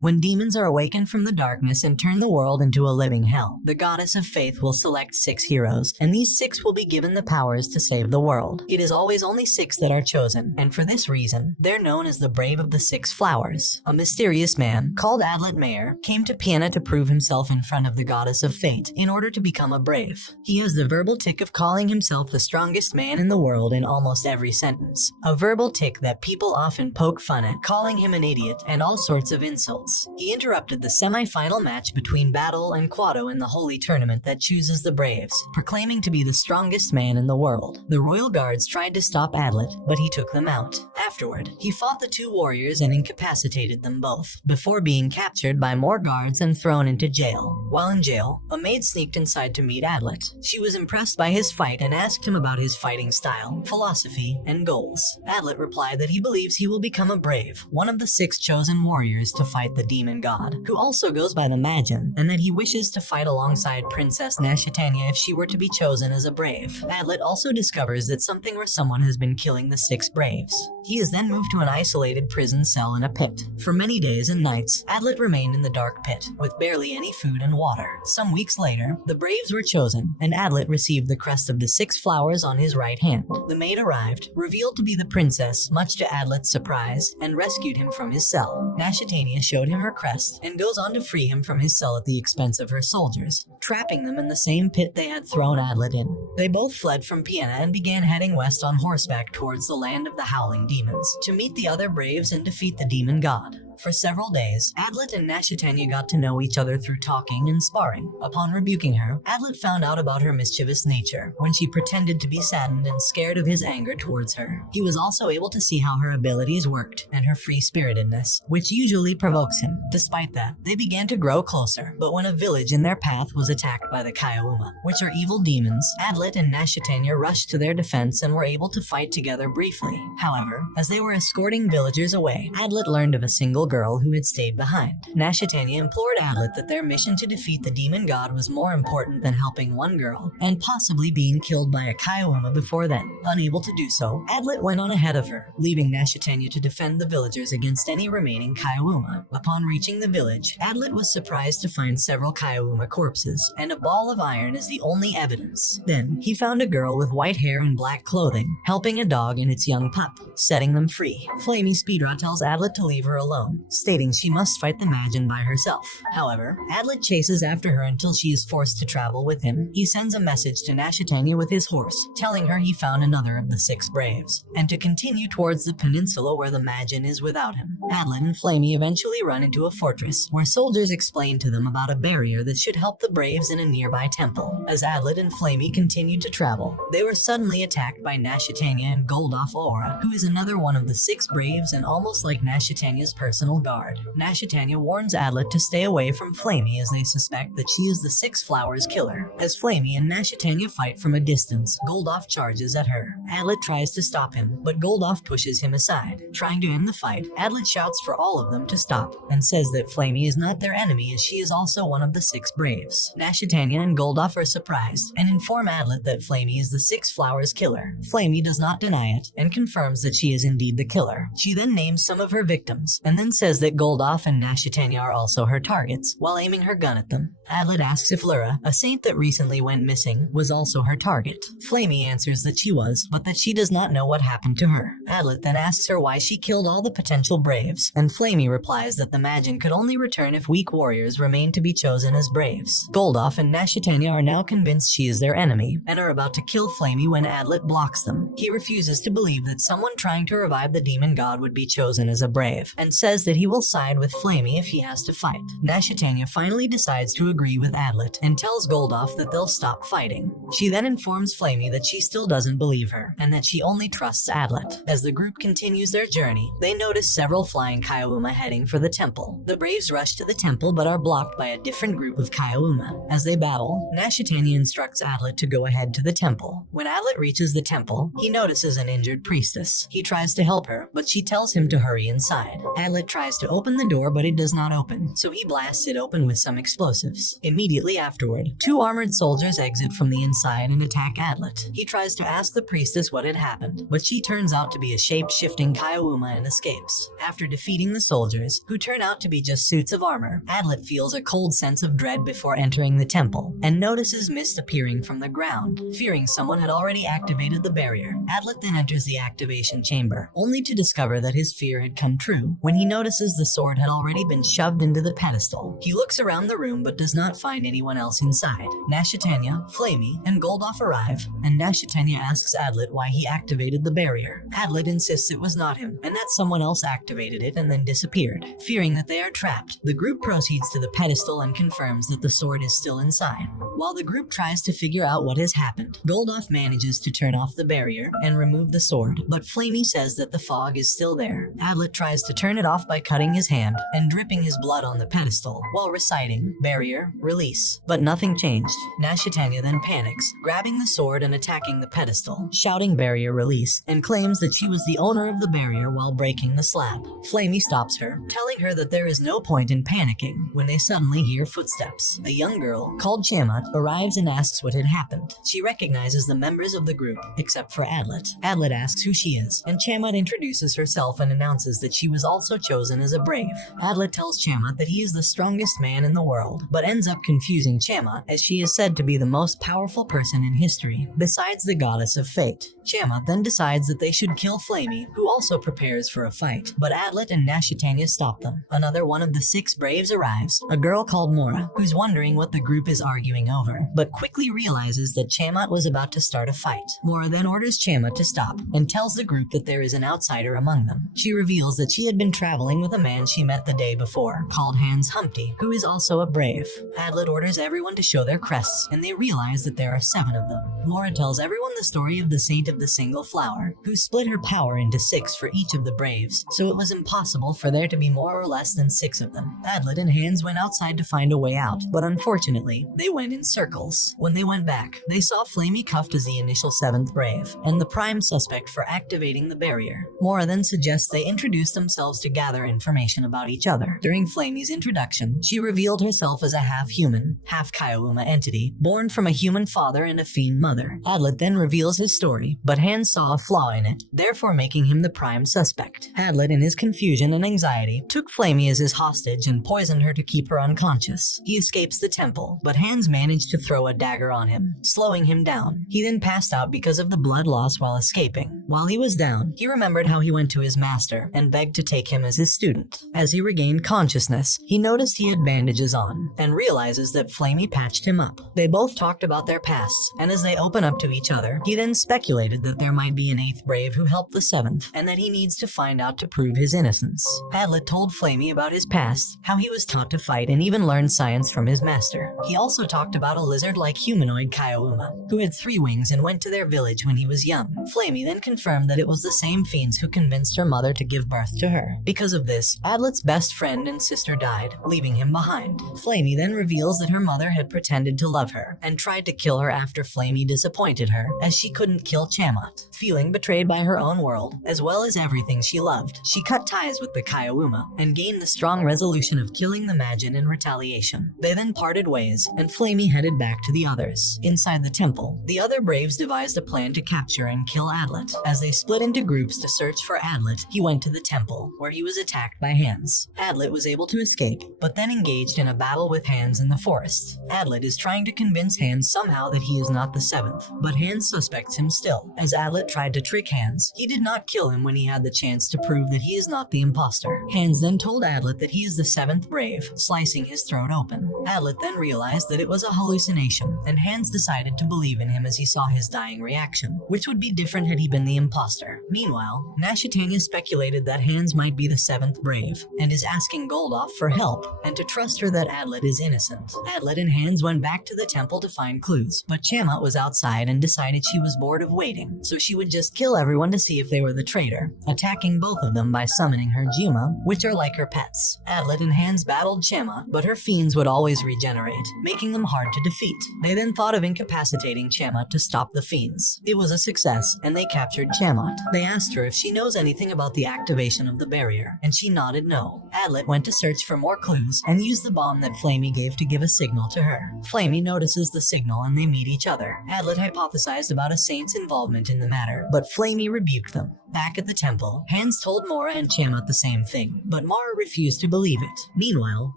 When demons are awakened from the darkness and turn the world into a living hell, the goddess of faith will select 6 heroes, and these 6 will be given the powers to save the world. It is always only 6 that are chosen, and for this reason, they're known as the Brave of the 6 Flowers. A mysterious man, called Adlet Mayer, came to Piana to prove himself in front of the goddess of fate in order to become a brave. He has the verbal tick of calling himself the strongest man in the world in almost every sentence. A verbal tick that people often poke fun at, calling him an idiot and all sorts of insults. He interrupted the semi-final match between Battle and Quado in the holy tournament that chooses the Braves, proclaiming to be the strongest man in the world. The royal guards tried to stop Adlet, but he took them out. Afterward, he fought the 2 warriors and incapacitated them both, before being captured by more guards and thrown into jail. While in jail, a maid sneaked inside to meet Adlet. She was impressed by his fight and asked him about his fighting style, philosophy, and goals. Adlet replied that he believes he will become a brave, one of the 6 chosen warriors to fight the demon god, who also goes by the Magin, and that he wishes to fight alongside Princess Nashitania if she were to be chosen as a brave. Adlet also discovers that something or someone has been killing the 6 braves. He is then moved to an isolated prison cell in a pit. For many days and nights, Adlet remained in the dark pit, with barely any food and water. Some weeks later, the braves were chosen, and Adlet received the crest of the 6 flowers on his right hand. The maid arrived, revealed to be the princess, much to Adlet's surprise, and rescued him from his cell. Nashitania showed him her crest, and goes on to free him from his cell at the expense of her soldiers, trapping them in the same pit they had thrown Adlet in. They both fled from Piana and began heading west on horseback towards the land of the Howling Demons, to meet the other braves and defeat the demon god. For several days, Adlet and Nashitania got to know each other through talking and sparring. Upon rebuking her, Adlet found out about her mischievous nature, when she pretended to be saddened and scared of his anger towards her. He was also able to see how her abilities worked, and her free-spiritedness, which usually provokes him. Despite that, they began to grow closer, but when a village in their path was attacked by the Kaioma, which are evil demons, Adlet and Nashitania rushed to their defense and were able to fight together briefly. However, as they were escorting villagers away, Adlet learned of a single girl who had stayed behind. Nashitania implored Adlet that their mission to defeat the demon god was more important than helping one girl, and possibly being killed by a Kaioma before then. Unable to do so, Adlet went on ahead of her, leaving Nashitania to defend the villagers against any remaining Kaioma. Upon reaching the village, Adlet was surprised to find several Kaioma corpses, and a ball of iron is the only evidence. Then, he found a girl with white hair and black clothing, helping a dog and its young pup, setting them free. Flamey Speedra tells Adlet to leave her alone, stating she must fight the Magin by herself. However, Adlet chases after her until she is forced to travel with him. He sends a message to Nashitania with his horse, telling her he found another of the 6 braves, and to continue towards the peninsula where the Magin is without him. Adlet and Flamey eventually run into a fortress, where soldiers explain to them about a barrier that should help the braves in a nearby temple. As Adlet and Flamey continued to travel, they were suddenly attacked by Nashitania and Goldoff Aura, who is another one of the 6 braves and almost like Nashitania's personal guard. Nashitania warns Adlet to stay away from Flamey as they suspect that she is the 6 flowers killer. As Flamey and Nashitania fight from a distance, Goldoff charges at her. Adlet tries to stop him, but Goldoff pushes him aside. Trying to end the fight, Adlet shouts for all of them to stop, and says that Flamey is not their enemy as she is also one of the 6 braves. Nashitania and Goldoff are surprised, and inform Adlet that Flamey is the 6 flowers killer. Flamey does not deny it, and confirms that she is indeed the killer. She then names some of her victims, and then says that Goldoff and Nashitania are also her targets, while aiming her gun at them. Adlet asks if Lura, a saint that recently went missing, was also her target. Flamey answers that she was, but that she does not know what happened to her. Adlet then asks her why she killed all the potential braves, and Flamey replies that the Magin could only return if weak warriors remain to be chosen as braves. Goldoff and Nashitania are now convinced she is their enemy, and are about to kill Flamey when Adlet blocks them. He refuses to believe that someone trying to revive the demon god would be chosen as a brave, and says that he will side with Flamey if he has to fight. Nashitania finally decides to agree with Adlet, and tells Goldoff that they'll stop fighting. She then informs Flamey that she still doesn't believe her, and that she only trusts Adlet. As the group continues their journey, they notice several flying Kaioma heading for the temple. The braves rush to the temple but are blocked by a different group of Kaioma. As they battle, Nashitania instructs Adlet to go ahead to the temple. When Adlet reaches the temple, he notices an injured priestess. He tries to help her, but she tells him to hurry inside. Adlet tries to open the door, but it does not open, so he blasts it open with some explosives. Immediately afterward, 2 armored soldiers exit from the inside and attack Adlet. He tries to ask the priestess what had happened, but she turns out to be a shape-shifting Kaiowuma and escapes. After defeating the soldiers, who turn out to be just suits of armor, Adlet feels a cold sense of dread before entering the temple, and notices mist appearing from the ground. Fearing someone had already activated the barrier, Adlet then enters the activation chamber, only to discover that his fear had come true when he notices the sword had already been shoved into the pedestal. He looks around the room but does not find anyone else inside. Nashitania, Flamey, and Goldoff arrive, and Nashitania asks Adlet why he activated the barrier. Adlet insists it was not him, and that someone else activated it and then disappeared. Fearing that they are trapped, the group proceeds to the pedestal and confirms that the sword is still inside. While the group tries to figure out what has happened, Goldoff manages to turn off the barrier and remove the sword, but Flamey says that the fog is still there. Adlet tries to turn it off by cutting his hand and dripping his blood on the pedestal while reciting barrier, release, but nothing changed. Nashitania then panics, grabbing the sword and attacking the pedestal, shouting barrier release, and claims that she was the owner of the barrier while breaking the slab. Flamey stops her, telling her that there is no point in panicking when they suddenly hear footsteps. A young girl called Chamat arrives and asks what had happened. She recognizes the members of the group, except for Adlet. Adlet asks who she is, and Chamat introduces herself and announces that she was also chosen as a brave. Adlet tells Chamat that he is the strongest man in the world, but ends up confusing Chamat as she is said to be the most powerful person in history, besides the goddess of fate. Chamat then decides that they should kill Flamey, who also prepares for a fight, but Adlet and Nashitania stop them. Another one of the 6 braves arrives, a girl called Mora, who's wondering what the group is arguing over, but quickly realizes that Chamat was about to start a fight. Mora then orders Chamat to stop, and tells the group that there is an outsider among them. She reveals that she had been traveling with a man she met the day before, called Hans Humpty, who is also a brave. Adlet orders everyone to show their crests, and they realize that there are 7 of them. Mora tells everyone the story of the Saint of the Single Flower, who split her power into 6 for each of the braves, so it was impossible for there to be more or less than 6 of them. Adlet and Hans went outside to find a way out, but unfortunately, they went in circles. When they went back, they saw Flamey cuffed as the initial 7th brave, and the prime suspect for activating the barrier. Mora then suggests they introduce themselves to gather information about each other. During Flamey's introduction, she revealed herself as a half-human, half-Kaiowuma entity, born from a human father and a fiend mother. Adlet then reveals his story, but Hans saw a flaw in it, therefore making him the prime suspect. Adlet, in his confusion and anxiety, took Flamey as his hostage and poisoned her to keep her unconscious. He escapes the temple, but Hans managed to throw a dagger on him, slowing him down. He then passed out because of the blood loss while escaping. While he was down, he remembered how he went to his master and begged to take him as his student. As he regained consciousness, he noticed he had bandages on, and realizes that Flamey patched him up. They both talked about their pasts, and as they open up to each other, he then speculated that there might be an 8th brave who helped the 7th, and that he needs to find out to prove his innocence. Adlet told Flamey about his past, how he was taught to fight and even learned science from his master. He also talked about a lizard-like humanoid Kaiowuma, who had 3 wings and went to their village when he was young. Flamey then confirmed that it was the same fiends who convinced her mother to give birth to her. Because of this, Adlet's best friend and sister died, leaving him behind. Flamey then reveals that her mother had pretended to love her, and tried to kill her after Flamey disappointed her, as she couldn't kill Chamat. Feeling betrayed by her own world, as well as everything she loved, she cut ties with the Kaiowuma, and gained the strong resolution of killing the Magin in retaliation. They then parted ways, and Flamey headed back to the others. Inside the temple, the other braves devised a plan to capture and kill Adlet. As they split into groups to search for Adlet, he went to the temple, where he was attacked by Hans. Adlet was able to escape, but then engaged in a battle with Hans in the forest. Adlet is trying to convince Hans somehow that he is not the 7th, but Hans suspects him still. As Adlet tried to trick Hans, he did not kill him when he had the chance to prove that he is not the imposter. Hans then told Adlet that he is the 7th brave, slicing his throat open. Adlet then realized that it was a hallucination, and Hans decided to believe in him as he saw his dying reaction, which would be different had he been the imposter. Meanwhile, Nashitania speculated that Hans might be the 7th brave, and is asking Goldoff for help, and to trust her that Adlet is innocent. Adlet and Hans went back to the temple to find clues, but Chamat was outside and decided she was bored of waiting, so she would just kill everyone to see if they were the traitor, attacking both of them by summoning her Juma, which are like her pets. Adlet and Hans battled Chamat, but her fiends would always regenerate regenerate, making them hard to defeat. They then thought of incapacitating Tiamat to stop the fiends. It was a success, and they captured Tiamat. They asked her if she knows anything about the activation of the barrier, and she nodded no. Adlet went to search for more clues and used the bomb that Flamey gave to give a signal to her. Flamey notices the signal and they meet each other. Adlet hypothesized about a saint's involvement in the matter, but Flamey rebuked them. Back at the temple, Hans told Mora and Tiamat the same thing, but Mara refused to believe it. Meanwhile,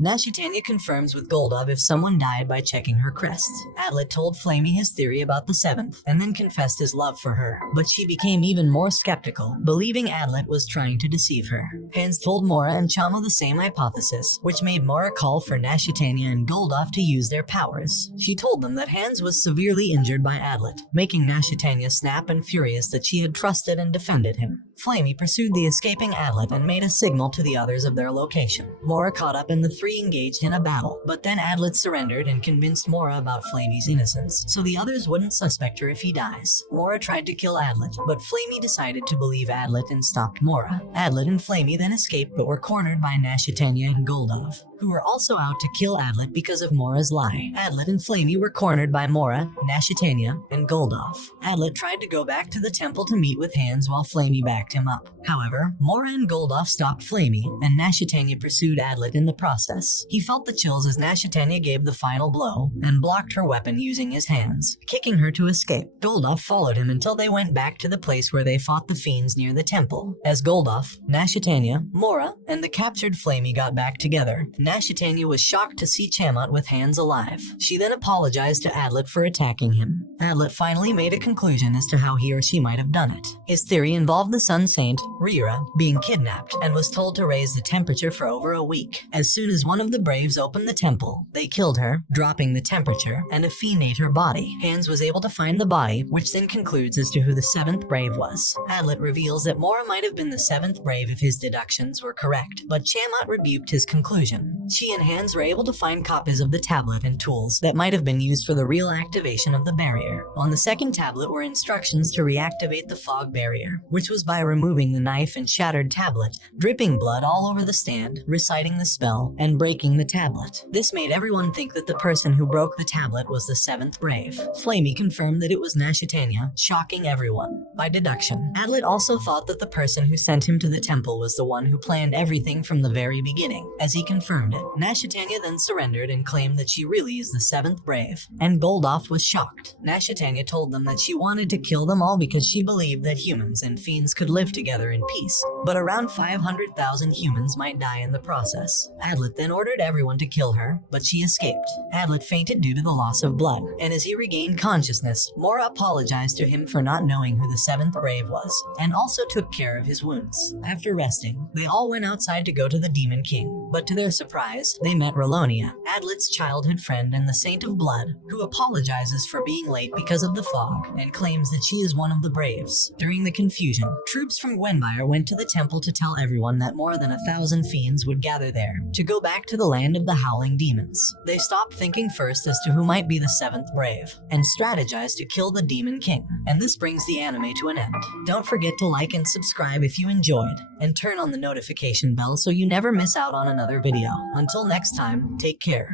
Nashitania confirms with Goldov if someone died by checking her crest. Adlet told Flamey his theory about the seventh, and then confessed his love for her, but she became even more skeptical, believing Adlet was trying to deceive her. Hans told Mora and Chama the same hypothesis, which made Mora call for Nashitania and Goldov to use their powers. She told them that Hans was severely injured by Adlet, making Nashitania snap and furious that she had trusted and defended him. Flamey pursued the escaping Adlet and made a signal to the others of their location. Mora caught up and the three engaged in a battle, but then Adlet surrendered and convinced Mora about Flamey's innocence, so the others wouldn't suspect her if he dies. Mora tried to kill Adlet, but Flamey decided to believe Adlet and stopped Mora. Adlet and Flamey then escaped but were cornered by Nashitania and Goldov, who were also out to kill Adlet because of Mora's lie. Adlet and Flamey were cornered by Mora, Nashitania, and Goldov. Adlet tried to go back to the temple to meet with Hans while Flamey backed him up. However, Mora and Goldov stopped Flamey, and Nashitania pursued Adlet in the process. He felt the chills as Nashitania gave the final blow and blocked her weapon using his hands, kicking her to escape. Goldov followed him until they went back to the place where they fought the fiends near the temple. As Goldov, Nashitania, Mora, and the captured Flamey got back together, Nashitania was shocked to see Tiamat with Hans alive. She then apologized to Adlet for attacking him. Adlet finally made a conclusion as to how he or she might have done it. His theory involved the Sun Saint, Rira, being kidnapped and was told to raise the temperature for over a week. As soon as one of the Braves opened the temple, they killed her, dropping the temperature, and a fiend ate her body. Hans was able to find the body, which then concludes as to who the seventh Brave was. Adlet reveals that Mora might have been the seventh Brave if his deductions were correct, but Tiamat rebuked his conclusion. She and Hans were able to find copies of the tablet and tools that might have been used for the real activation of the barrier. On the second tablet were instructions to reactivate the fog barrier, which was by removing the knife and shattered tablet, dripping blood all over the stand, reciting the spell, and breaking the tablet. This made everyone think that the person who broke the tablet was the seventh Brave. Flamey confirmed that it was Nashitania, shocking everyone. By deduction, Adlet also thought that the person who sent him to the temple was the one who planned everything from the very beginning, as he confirmed it. Nashitania then surrendered and claimed that she really is the seventh Brave, and Goldov was shocked. Nashitania told them that she wanted to kill them all because she believed that humans and fiends could live together in peace, but around 500,000 humans might die in the process. Adlet then ordered everyone to kill her, but she escaped. Adlet fainted due to the loss of blood, and as he regained consciousness, Mora apologized to him for not knowing who the seventh Brave was, and also took care of his wounds. After resting, they all went outside to go to the Demon King, but to their surprise, they met Rolonia, Adlet's childhood friend and the Saint of Blood, who apologizes for being late because of the fog, and claims that she is one of the Braves. During the confusion, troops from Gwenmire went to the temple to tell everyone that more than 1,000 fiends would gather there to go back to the land of the howling demons. They stopped thinking first as to who might be the seventh Brave, and strategized to kill the Demon King. And this brings the anime to an end. Don't forget to like and subscribe if you enjoyed, and turn on the notification bell so you never miss out on another video. Until next time, take care.